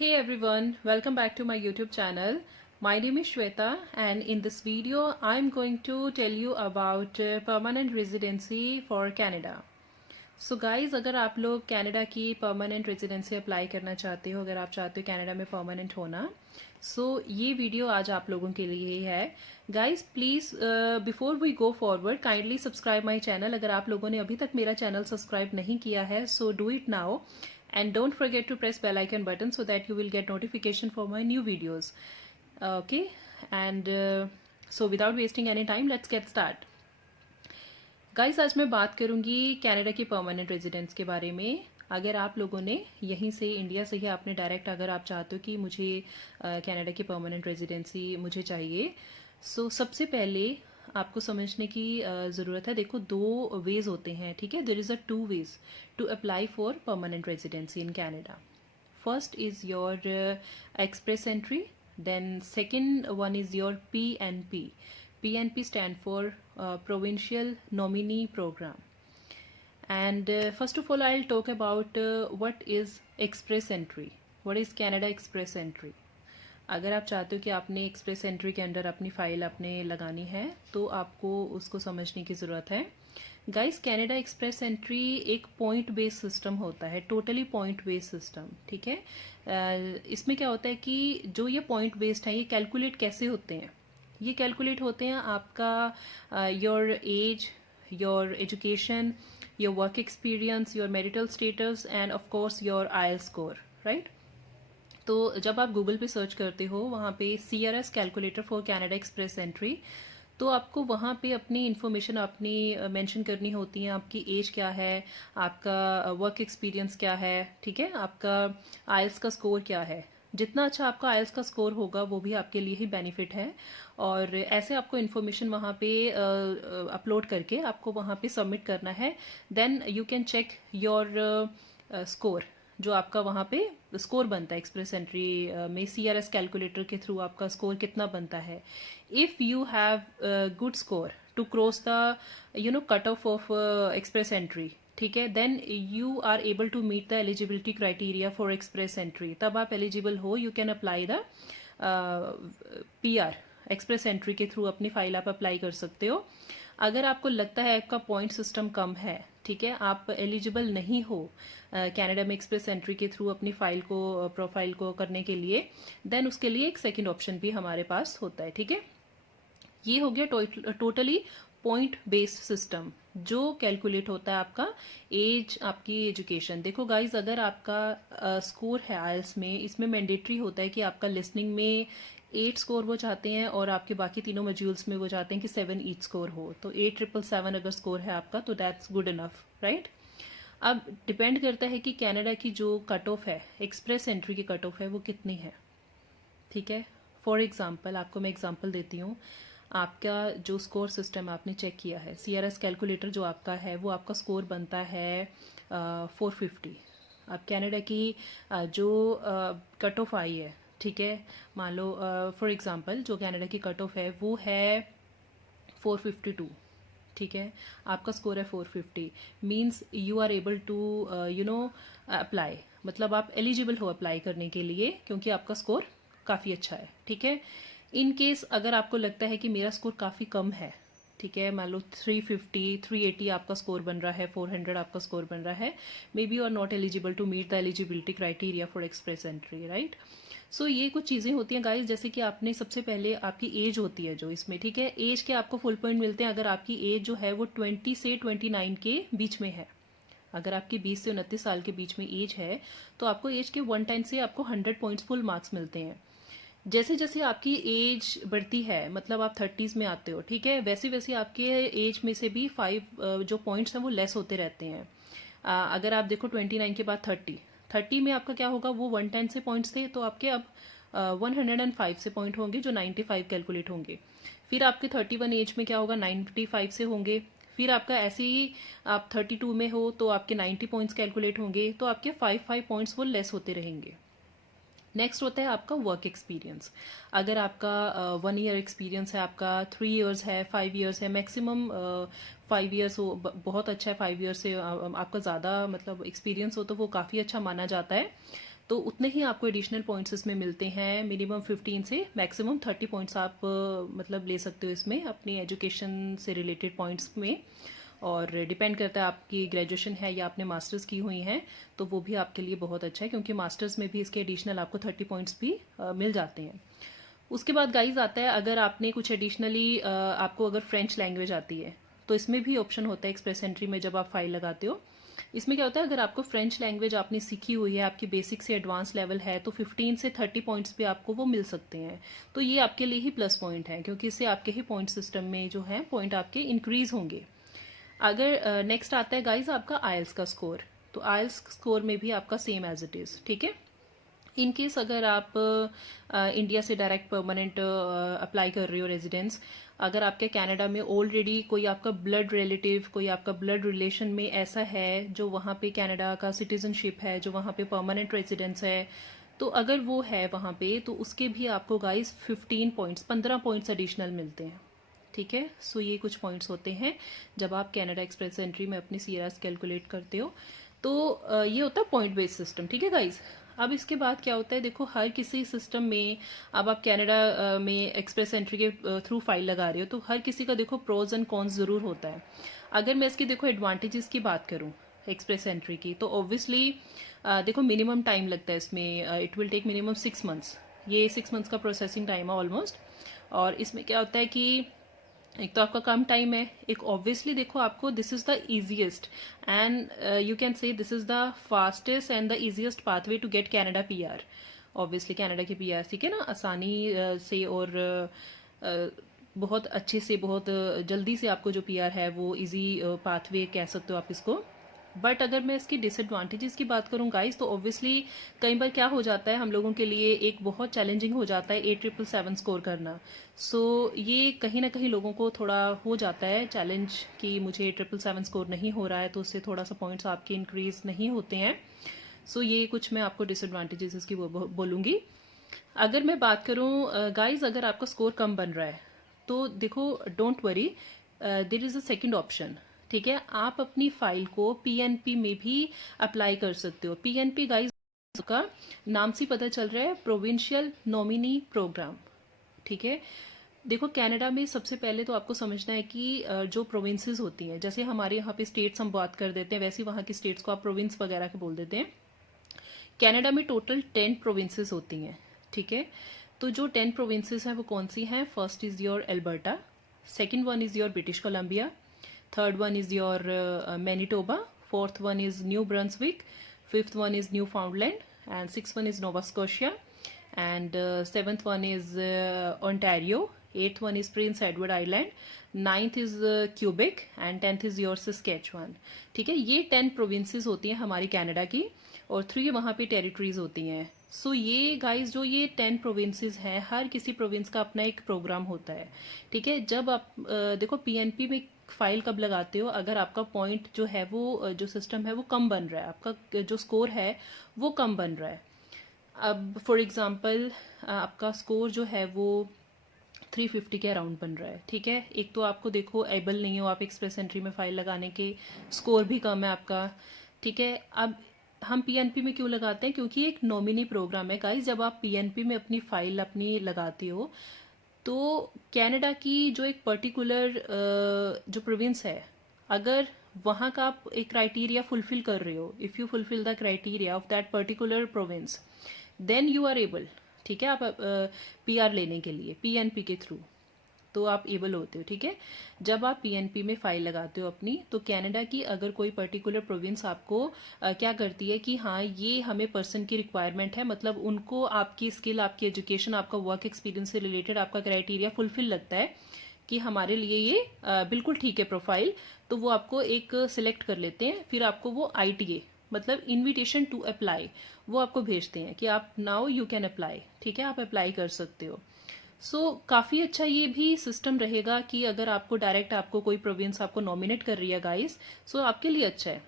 Hey everyone, welcome back to my YouTube channel. My name is Shweta and in this video I'm going to tell you about permanent residency for Canada. So guys, अगर आप लोग Canada की permanent residency apply करना चाहते हो, अगर आप चाहते हो कनाडा में परमानेंट होना, सो ये वीडियो आज आप लोगों के लिए ही है. Guys please before we go forward kindly subscribe my channel. अगर आप लोगों ने अभी तक मेरा चैनल सब्सक्राइब नहीं किया है so do it now and don't forget to press bell icon button so that you will get notification for my new videos. Okay, and so without wasting any time, let's get start. Guys आज मैं बात करूंगी Canada की permanent residence के बारे में. अगर आप लोगों ने यहीं से इंडिया से ही आपने डायरेक्ट अगर आप चाहते हो कि मुझे कनाडा की परमानेंट रेजिडेंसी मुझे चाहिए, सो सबसे पहले आपको समझने की ज़रूरत है. देखो, दो वेज होते हैं, ठीक है. There is a two ways to apply for permanent residency in Canada. First is your express entry, then second one is your PNP. PNP stand for Provincial Nominee Program. And first of all, I'll talk about what is Express Entry. What is Canada Express Entry? अगर आप चाहते हो कि आपने express entry के under अपनी file आपने लगानी है तो आपको उसको समझने की ज़रूरत है. गाइस, कनाडा एक्सप्रेस एंट्री एक पॉइंट बेस्ड सिस्टम होता है, टोटली पॉइंट बेस्ड सिस्टम, ठीक है. इसमें क्या होता है कि जो ये पॉइंट बेस्ड है ये कैलकुलेट कैसे होते हैं. ये कैलकुलेट होते हैं आपका your age, your education, your work experience, your marital status end of course your IELTS score, right. तो जब आप गूगल पे सर्च करते हो वहाँ पे CRS calculator for Canada express entry, तो आपको वहाँ पे अपनी इन्फॉर्मेशन अपनी मेंशन करनी होती है. आपकी एज क्या है, आपका वर्क एक्सपीरियंस क्या है, ठीक है, आपका IELTS का स्कोर क्या है. जितना अच्छा आपका IELTS का स्कोर होगा वो भी आपके लिए ही बेनिफिट है. और ऐसे आपको इन्फॉर्मेशन वहाँ पे अपलोड करके आपको वहाँ पे सबमिट करना है. Then you can check your score, जो आपका वहाँ पे स्कोर बनता है एक्सप्रेस एंट्री में CRS कैलकुलेटर के थ्रू आपका स्कोर कितना बनता है. If you have good score to cross the cut off express entry, ठीक है, then you are able to meet the eligibility criteria for express entry. तब आप एलिजिबल हो, you can apply the PR. Express entry के through अपनी file आप apply कर सकते हो. अगर आपको लगता है आपका पॉइंट सिस्टम कम है, ठीक है, आप एलिजिबल नहीं हो कनाडा में एक्सप्रेस एंट्री के थ्रू अपनी फाइल को प्रोफाइल को करने के लिए, देन उसके लिए एक सेकंड ऑप्शन भी हमारे पास होता है, ठीक है. ये हो गया टोटली पॉइंट बेस्ड सिस्टम जो कैलकुलेट होता है आपका एज, आपकी एजुकेशन. देखो गाइज, अगर आपका स्कोर है IELTS में, इसमें मैंडेटरी होता है कि आपका लिसनिंग में 8 स्कोर वो चाहते हैं और आपके बाकी तीनों मॉड्यूल्स में वो चाहते हैं कि 7 ईच स्कोर हो. तो 8777 अगर स्कोर है आपका तो दैट्स गुड इनफ, राइट. अब डिपेंड करता है कि कनाडा की जो कट ऑफ है, एक्सप्रेस एंट्री की कट ऑफ है, वो कितनी है, ठीक है. फॉर एग्जाम्पल, आपको मैं एग्जाम्पल देती हूँ. आपका जो स्कोर सिस्टम आपने चेक किया है, CRS कैलकुलेटर जो आपका है वो आपका स्कोर बनता है 450. अब कनाडा की जो कट ऑफ आई है, ठीक है, मान लो फॉर एग्जांपल जो कनाडा की कट ऑफ है वो है 452, ठीक है. आपका स्कोर है 450, means you are able to apply, मतलब आप एलिजिबल हो अप्लाई करने के लिए क्योंकि आपका स्कोर काफ़ी अच्छा है, ठीक है. इन केस अगर आपको लगता है कि मेरा स्कोर काफ़ी कम है, ठीक है, मान लो 350, 380 आपका स्कोर बन रहा है, 400 आपका स्कोर बन रहा है, maybe you are not eligible to meet the eligibility criteria for express entry, right. So ये कुछ चीज़ें होती हैं गाइस, जैसे कि आपने सबसे पहले आपकी एज होती है जो इसमें, ठीक है. एज के आपको फुल पॉइंट मिलते हैं अगर आपकी एज जो है वो 20 से 29 के बीच में है. अगर आपकी 20 से 29 साल के बीच में एज है तो आपको एज के 110 से आपको 100 पॉइंट्स फुल मार्क्स मिलते हैं. जैसे जैसे आपकी एज बढ़ती है, मतलब आप 30s में आते हो, ठीक है, वैसे वैसे आपके एज में से भी 5 जो पॉइंट्स हैं वो लेस होते रहते हैं. अगर आप देखो 29 के बाद 30 में आपका क्या होगा, वो 110 से पॉइंट्स थे तो आपके अब 105 से पॉइंट होंगे जो 95 कैलकुलेट होंगे. फिर आपके 31 एज में क्या होगा, 95 से होंगे. फिर आपका ऐसे ही आप 32 में हो तो आपके 90 पॉइंट्स कैलकुलेट होंगे, तो आपके 5 पॉइंट्स वो लेस होते रहेंगे. नेक्स्ट होता है आपका वर्क एक्सपीरियंस. अगर आपका 1 ईयर एक्सपीरियंस है, आपका 3 ईयर्स है, 5 ईयर्स है, मैक्सिमम 5 ईयर्स हो, बहुत अच्छा है. 5 ईयर्स से आपका ज़्यादा मतलब एक्सपीरियंस हो तो वो काफ़ी अच्छा माना जाता है. तो उतने ही आपको एडिशनल पॉइंट्स इसमें मिलते हैं। मिनिमम 15 से मैक्सिमम 30 पॉइंट्स आप मतलब ले सकते हो इसमें अपनी एजुकेशन से रिलेटेड पॉइंट्स में। और डिपेंड करता है आपकी ग्रेजुएशन है या आपने मास्टर्स की हुई हैं, तो वो भी आपके लिए बहुत अच्छा है, क्योंकि मास्टर्स में भी इसके एडिशनल आपको 30 पॉइंट्स भी मिल जाते हैं। उसके बाद गाइज आता है, अगर आपने कुछ एडिशनली आपको अगर फ्रेंच लैंग्वेज आती है, तो इसमें भी ऑप्शन होता है एक्सप्रेस एंट्री में जब आप फाइल लगाते हो। इसमें क्या होता है, अगर आपको फ्रेंच लैंग्वेज आपने सीखी हुई है, आपकी बेसिक से एडवांस लेवल है, तो 15 से 30 पॉइंट्स भी आपको वो मिल सकते हैं। तो ये आपके लिए ही प्लस पॉइंट है, क्योंकि इससे आपके ही पॉइंट सिस्टम में जो है पॉइंट आपके इंक्रीज होंगे। अगर नेक्स्ट आता है गाइज आपका आइल्स का स्कोर, तो आइल्स स्कोर में भी आपका सेम एज इट इज, ठीक है। इन केस अगर आप इंडिया से डायरेक्ट परमानेंट अप्लाई कर रहे हो रेजिडेंस, अगर आपके कनाडा में ऑलरेडी कोई आपका ब्लड रिलेटिव, कोई आपका ब्लड रिलेशन में ऐसा है जो वहाँ पे कनाडा का सिटीजनशिप है, जो वहाँ पे परमानेंट रेजिडेंस है, तो अगर वो है वहाँ पे, तो उसके भी आपको गाइस 15 पॉइंट्स एडिशनल मिलते हैं, ठीक है। सो ये कुछ पॉइंट्स होते हैं जब आप कनाडा एक्सप्रेस एंट्री में अपनी सीआरएस कैलकुलेट करते हो। तो ये होता है पॉइंट बेस्ड सिस्टम, ठीक है गाइज। अब इसके बाद क्या होता है, देखो हर किसी सिस्टम में, अब आप कनाडा में एक्सप्रेस एंट्री के थ्रू फाइल लगा रहे हो, तो हर किसी का देखो प्रोज एंड कॉन्स जरूर होता है। अगर मैं इसकी देखो एडवांटेजेस की बात करूं एक्सप्रेस एंट्री की, तो ऑब्वियसली देखो मिनिमम टाइम लगता है इसमें, it will take minimum 6 months. ये 6 मंथ्स का प्रोसेसिंग टाइम है ऑलमोस्ट। और इसमें क्या होता है कि एक तो आपका कम टाइम है, एक ऑब्वियसली देखो आपको this is the easiest and you can say this is the fastest and the easiest pathway to get Canada PR. Obviously Canada की पीआर, ठीक है ना, आसानी से और बहुत अच्छे से, बहुत जल्दी से आपको जो पीआर है वो इजी पाथवे कह सकते हो आप इसको। बट अगर मैं इसकी डिसएडवांटेजेस की बात करूं गाइस, तो ऑब्वियसली कई बार क्या हो जाता है, हम लोगों के लिए एक बहुत चैलेंजिंग हो जाता है 8777 स्कोर करना। सो ये कहीं ना कहीं लोगों को थोड़ा हो जाता है चैलेंज कि मुझे 777 स्कोर नहीं हो रहा है, तो उससे थोड़ा सा पॉइंट्स आपके इंक्रीज नहीं होते हैं। सो ये कुछ मैं आपको डिसएडवांटेजेस इसकी बोलूंगी। अगर मैं बात करूं गाइज, अगर आपका स्कोर कम बन रहा है, तो देखो don't worry, there is a second option, ठीक है। आप अपनी फाइल को पीएनपी में भी अप्लाई कर सकते हो। पीएनपी गाइज का नाम से पता चल रहा है, प्रोविंशियल नॉमिनी प्रोग्राम, ठीक है। देखो कनाडा में सबसे पहले तो आपको समझना है कि जो प्रोविंसेस होती हैं, जैसे हमारे यहाँ पे स्टेट्स हम बात कर देते हैं, वैसे वहाँ की स्टेट्स को आप प्रोविंस वगैरह के बोल देते हैं। कनाडा में टोटल 10 प्रोविंसेस होती हैं, ठीक है। तो जो 10 प्रोविंसेस हैं वो कौन सी हैं? First is your Alberta, second one is your British Columbia, third one is your Manitoba, fourth one is new Brunswick, fifth one is new फाउंडलैंड, and six one is Nova Scotia, and seventh one is Ontario, eighth one is Prince Edward Island, ninth is Quebec and 10th is your Saskatchewan, ठीक है। ये 10 provinces होती हैं हमारी Canada की, और 3 वहाँ पे टेरिटरीज होती हैं। सो ये गाइस जो ये 10 प्रोविंसेस हैं, हर किसी प्रोविंस का अपना एक प्रोग्राम होता है, ठीक है। जब आप देखो पीएनपी में फाइल कब लगाते हो, अगर आपका पॉइंट जो है वो जो सिस्टम है वो कम बन रहा है, आपका जो स्कोर है वो कम बन रहा है। अब फॉर एग्जांपल आपका स्कोर जो है वो 350 के अराउंड बन रहा है, ठीक है। एक तो आपको देखो एबल नहीं हो आप एक्सप्रेस एंट्री में फाइल लगाने के, स्कोर भी कम है आपका, ठीक है। अब हम पीएनपी में क्यों लगाते हैं? क्योंकि एक नॉमिनी प्रोग्राम है गाइस। जब आप पीएनपी में अपनी फाइल अपनी लगाते हो, तो कनाडा की जो एक पर्टिकुलर जो प्रोविंस है, अगर वहाँ का आप एक क्राइटेरिया फुलफिल कर रहे हो, if you fulfil the criteria of that particular province, then you are able, ठीक है। आप पीआर लेने के लिए पीएनपी के थ्रू तो आप एबल होते हो, ठीक है। जब आप पीएनपी में फाइल लगाते हो अपनी, तो कनाडा की अगर कोई पर्टिकुलर प्रोविंस आपको क्या करती है कि हाँ ये हमें पर्सन की रिक्वायरमेंट है, मतलब उनको आपकी स्किल, आपकी एजुकेशन, आपका वर्क एक्सपीरियंस से रिलेटेड आपका क्राइटेरिया फुलफिल लगता है कि हमारे लिए ये बिल्कुल ठीक है प्रोफाइल, तो वो आपको एक सिलेक्ट कर लेते हैं। फिर आपको वो आईटीए मतलब इनविटेशन टू अप्लाई वो आपको भेजते हैं कि आप नाउ यू कैन अप्लाई, ठीक है, आप अप्लाई कर सकते हो। सो काफ़ी अच्छा ये भी सिस्टम रहेगा कि अगर आपको डायरेक्ट आपको कोई प्रोविंस आपको नॉमिनेट कर रही है गाइस, सो आपके लिए अच्छा है।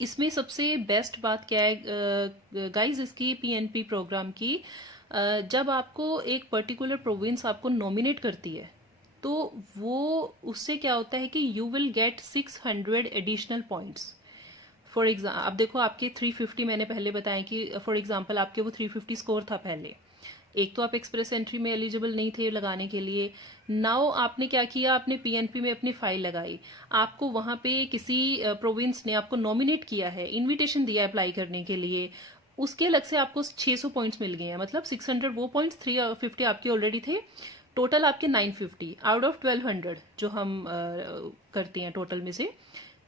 इसमें सबसे बेस्ट बात क्या है गाइस इसकी पीएनपी प्रोग्राम की, जब आपको एक पर्टिकुलर प्रोविंस आपको नॉमिनेट करती है, तो वो उससे क्या होता है कि you will get 600 additional points for example अब देखो आपके 350 मैंने पहले बताया कि फॉर एग्जाम्पल आपके वो 350 स्कोर था पहले, एक तो आप एक्सप्रेस एंट्री में एलिजिबल नहीं थे लगाने के लिए। नाउ आपने क्या किया, आपने पीएनपी में अपनी फाइल लगाई, आपको वहां पे किसी प्रोविंस ने आपको नॉमिनेट किया है, इनविटेशन दिया अप्लाई करने के लिए, उसके अलग से आपको 600 पॉइंट्स मिल गए हैं, मतलब 600 वो पॉइंट्स, 350 आपके ऑलरेडी थे, टोटल आपके 950 आउट ऑफ 1200 जो हम करते हैं टोटल में से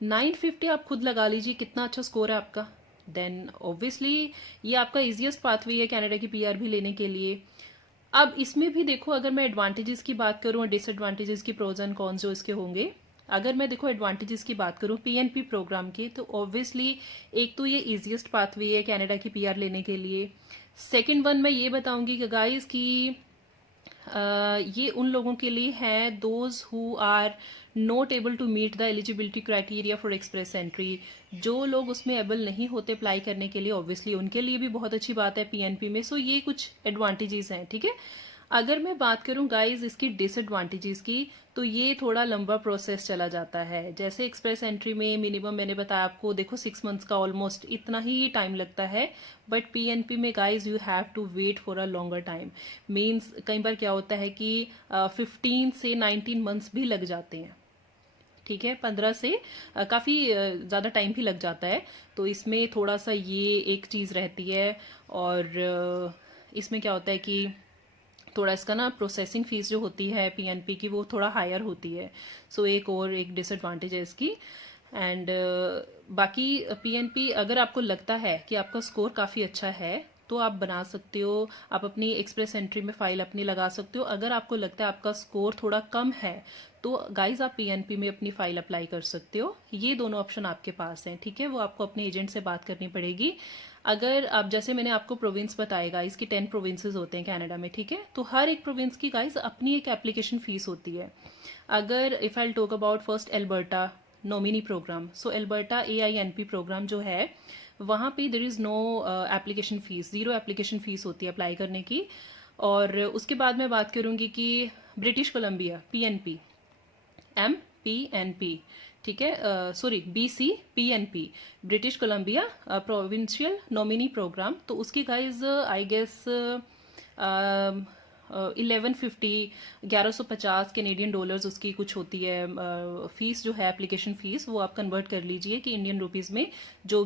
950 आप खुद लगा लीजिए कितना अच्छा स्कोर है आपका। देन ऑब्वियसली ये आपका इजीएस्ट पाथवे है कनाडा की पीआर भी लेने के लिए। अब इसमें भी देखो, अगर मैं एडवांटेजेस की बात करूं और डिसएडवांटेजेस की, प्रोज एंड कॉन्स जो इसके होंगे, अगर मैं देखो एडवांटेजेस की बात करूं पीएनपी प्रोग्राम के, तो ऑब्वियसली एक तो ये इजीएस्ट पाथवे है कनाडा की पीआर लेने के लिए। सेकंड वन मैं ये बताऊंगी कि गाइस कि ये उन लोगों के लिए है those who are not able to meet the eligibility criteria for express entry. जो लोग उसमें एबल नहीं होते अप्लाई करने के लिए, ऑब्वियसली उनके लिए भी बहुत अच्छी बात है पीएनपी में। सो ये कुछ एडवांटेजेस हैं, ठीक है। अगर मैं बात करूं गाइज इसकी डिसएडवांटेजेस की, तो ये थोड़ा लंबा प्रोसेस चला जाता है। जैसे एक्सप्रेस एंट्री में मिनिमम मैंने बताया आपको, देखो 6 मंथ्स का ऑलमोस्ट इतना ही टाइम लगता है, बट पीएनपी में guys you have to wait for a longer time. Means कई बार क्या होता है कि 15 से 19 मंथ्स भी लग जाते हैं, ठीक है, 15 से काफी ज्यादा टाइम भी लग जाता है। तो इसमें थोड़ा सा ये एक चीज रहती है। और इसमें क्या होता है कि थोड़ा इसका ना प्रोसेसिंग फीस जो होती है पीएनपी की वो थोड़ा हायर होती है। सो एक डिसएडवांटेज है इसकी। एंड बाकी पीएनपी अगर आपको लगता है कि आपका स्कोर काफ़ी अच्छा है तो आप बना सकते हो, आप अपनी एक्सप्रेस एंट्री में फाइल अपनी लगा सकते हो। अगर आपको लगता है आपका स्कोर थोड़ा कम है तो गाइज आप पीएनपी में अपनी फाइल अप्लाई कर सकते हो। ये दोनों ऑप्शन आपके पास हैं, ठीक है। वो आपको अपने एजेंट से बात करनी पड़ेगी। अगर आप, जैसे मैंने आपको प्रोविंस बताया गाइज की 10 प्रोविंसेस होते हैं कनाडा में, ठीक है, तो हर एक प्रोविंस की गाइज अपनी एक एप्लीकेशन फीस होती है। अगर if I talk about first Alberta nominee programme, so Alberta AINP programme जो है वहां पे there is no application fees, 0 application fees होती है अप्लाई करने की। और उसके बाद मैं बात करूंगी कि ब्रिटिश कोलंबिया PNP MPNP, ठीक है, sorry BCPNP, British Columbia provincial nominee programme, तो उसकी guys I guess 1150 Canadian dollars उसकी कुछ होती है फीस जो है, एप्लीकेशन फीस, वो आप कन्वर्ट कर लीजिए कि इंडियन रुपीस में जो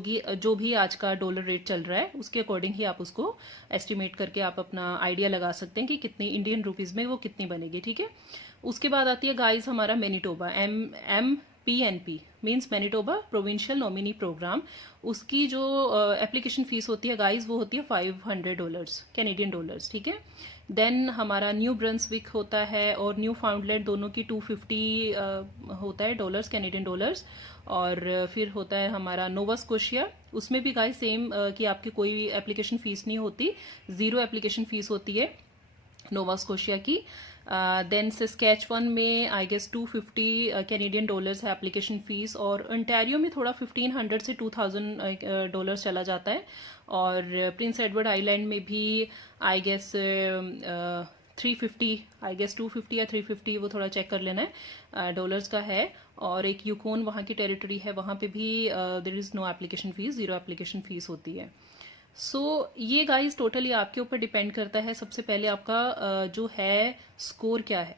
भी आज का डॉलर रेट चल रहा है उसके अकॉर्डिंग ही आप उसको एस्टिमेट करके आप अपना आइडिया लगा सकते हैं कि कितनी इंडियन रुपीस में वो कितनी बनेगी, ठीक है। उसके बाद आती है गाइज हमारा Manitoba MPNP, means Manitoba provincial nominee programme. उसकी जो एप्लीकेशन फीस होती है गाइज वो होती है $500 कैनेडियन डॉलर्स, ठीक है। देन हमारा न्यू ब्रंसविक होता है और न्यू फाउंडलैंड, दोनों की 250 होता है डॉलर्स कैनेडियन डॉलर्स। और फिर होता है हमारा नोवा स्कोशिया, उसमें भी गाइस सेम कि आपकी कोई एप्लीकेशन फीस नहीं होती, 0 एप्लीकेशन फीस होती है नोवा स्कोशिया की। देन सस्कैचुअन में आई गेस 250 कैनेडियन डॉलर्स है एप्लीकेशन फीस, और ओंटारियो में थोड़ा 1500 से 2000 डॉलर्स चला जाता है। और प्रिंस एडवर्ड आइलैंड में भी आई गेस 350, आई गेस 250 या 350, वो थोड़ा चेक कर लेना है, डॉलर्स का है। और एक यूकोन वहाँ की टेरिटरी है, वहाँ पे भी there is no application fees, 0 application fees होती है। सो ये गाइस टोटली आपके ऊपर डिपेंड करता है। सबसे पहले आपका जो है स्कोर क्या है।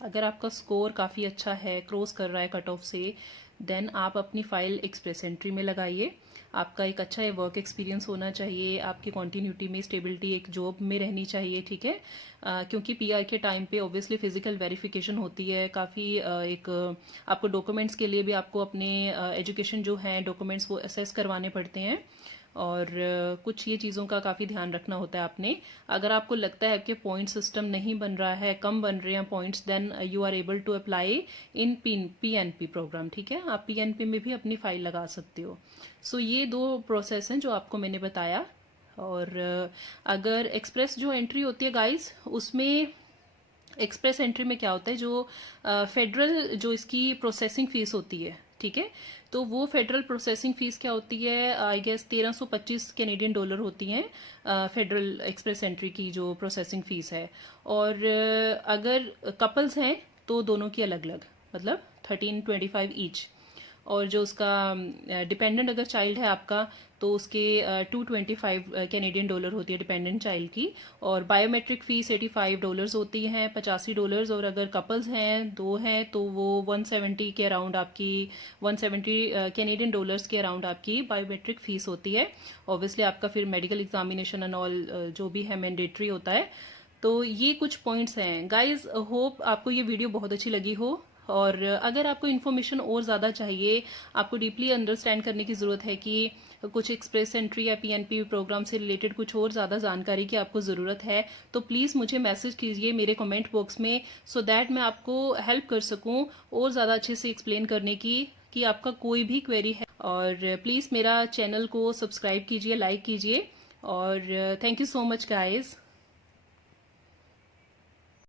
अगर आपका स्कोर काफ़ी अच्छा है, क्रॉस कर रहा है कट ऑफ से, देन आप अपनी फाइल एक्सप्रेस एंट्री में लगाइए। आपका एक अच्छा वर्क एक्सपीरियंस होना चाहिए, आपकी कॉन्टिन्यूटी में स्टेबिलिटी एक जॉब में रहनी चाहिए, ठीक है। क्योंकि पीआर के टाइम पे ऑब्वियसली फिजिकल वेरिफिकेशन होती है काफ़ी, एक आपको डॉक्यूमेंट्स के लिए भी आपको अपने एजुकेशन जो हैं डॉक्यूमेंट्स वो असेस करवाने पड़ते हैं। और कुछ ये चीज़ों का काफ़ी ध्यान रखना होता है आपने। अगर आपको लगता है कि पॉइंट सिस्टम नहीं बन रहा है, कम बन रहे हैं points, then you are able to apply in PNP programme, ठीक है। आप पीएनपी में भी अपनी फाइल लगा सकते हो। सो ये 2 प्रोसेस हैं जो आपको मैंने बताया। और अगर एक्सप्रेस जो एंट्री होती है गाइस, उसमें एक्सप्रेस एंट्री में क्या होता है, जो फेडरल जो इसकी प्रोसेसिंग फीस होती है, ठीक है, तो वो फेडरल प्रोसेसिंग फीस क्या होती है, आई गेस 1325 कैनेडियन डॉलर होती हैं फेडरल एक्सप्रेस एंट्री की जो प्रोसेसिंग फीस है। और अगर कपल्स हैं तो दोनों की अलग अलग, मतलब 1325 ईच। और जो उसका डिपेंडेंट अगर चाइल्ड है आपका तो उसके 225 कैनेडियन डॉलर होती है डिपेंडेंट चाइल्ड की। और बायोमेट्रिक फीस $85 होती है, $85। और अगर कपल्स हैं, दो हैं, तो वो 170 के अराउंड आपकी 170 कैनेडियन डॉलर्स के अराउंड आपकी बायोमेट्रिक फीस होती है। ऑब्वियसली आपका फिर मेडिकल एग्जामिनेशन एंड ऑल जो भी है मैंडेटरी होता है। तो ये कुछ पॉइंट्स हैं गाइज। होप आपको ये वीडियो बहुत अच्छी लगी हो। और अगर आपको इन्फॉर्मेशन और ज़्यादा चाहिए, आपको डीपली अंडरस्टैंड करने की ज़रूरत है कि कुछ एक्सप्रेस एंट्री या पीएनपी प्रोग्राम से रिलेटेड कुछ और ज़्यादा जानकारी की आपको ज़रूरत है, तो प्लीज़ मुझे मैसेज कीजिए मेरे कमेंट बॉक्स में, सो दैट मैं आपको हेल्प कर सकूं और ज़्यादा अच्छे से एक्सप्लेन करने की कि आपका कोई भी क्वेरी है। और प्लीज़ मेरा चैनल को सब्सक्राइब कीजिए, लाइक कीजिए। और thank you so much guys.